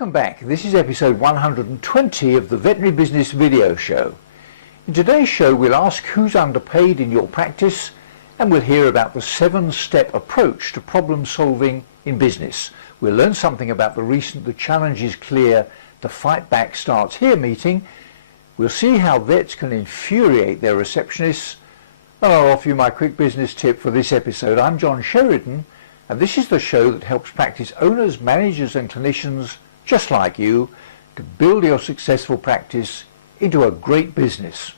Welcome back. This is episode 120 of the Veterinary Business Video Show. In today's show we'll ask who's underpaid in your practice, and we'll hear about the 7-step approach to problem solving in business. We'll learn something about the recent The Challenge is Clear, the Fight Back Starts Here meeting. We'll see how vets can infuriate their receptionists, and I'll offer you my quick business tip for this episode. I'm John Sheridan, and this is the show that helps practice owners, managers and clinicians just like you to build your successful practice into a great business.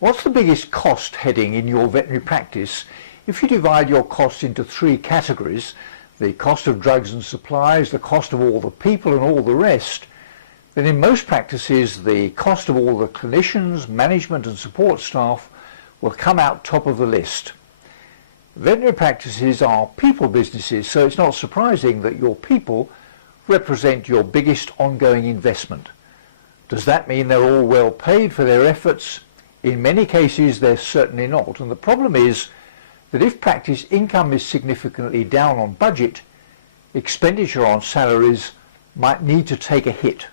What's the biggest cost heading in your veterinary practice? If you divide your costs into 3 categories, the cost of drugs and supplies, the cost of all the people and all the rest, then in most practices the cost of all the clinicians, management and support staff will come out top of the list. Veterinary practices are people businesses, so it's not surprising that your people represent your biggest ongoing investment. Does that mean they're all well paid for their efforts? In many cases they're certainly not, and the problem is that if practice income is significantly down on budget, expenditure on salaries might need to take a hit.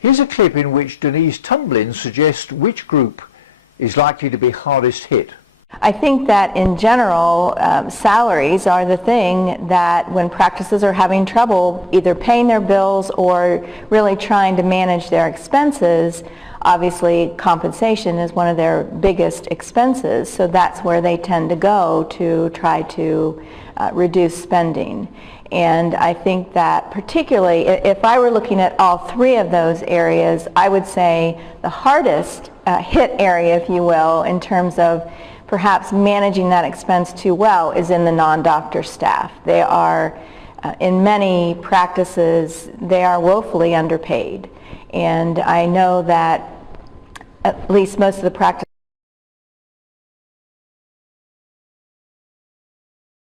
Here's a clip in which Denise Tumblin suggests which group is likely to be hardest hit. I think that in general, salaries are the thing that when practices are having trouble either paying their bills or really trying to manage their expenses, obviously compensation is one of their biggest expenses, so that's where they tend to go to try to reduce spending. And I think that particularly, if I were looking at all 3 of those areas, I would say the hardest hit area, if you will, in terms of perhaps managing that expense too well, is in the non-doctor staff. They are, in many practices, they are woefully underpaid. And I know that at least most of the practices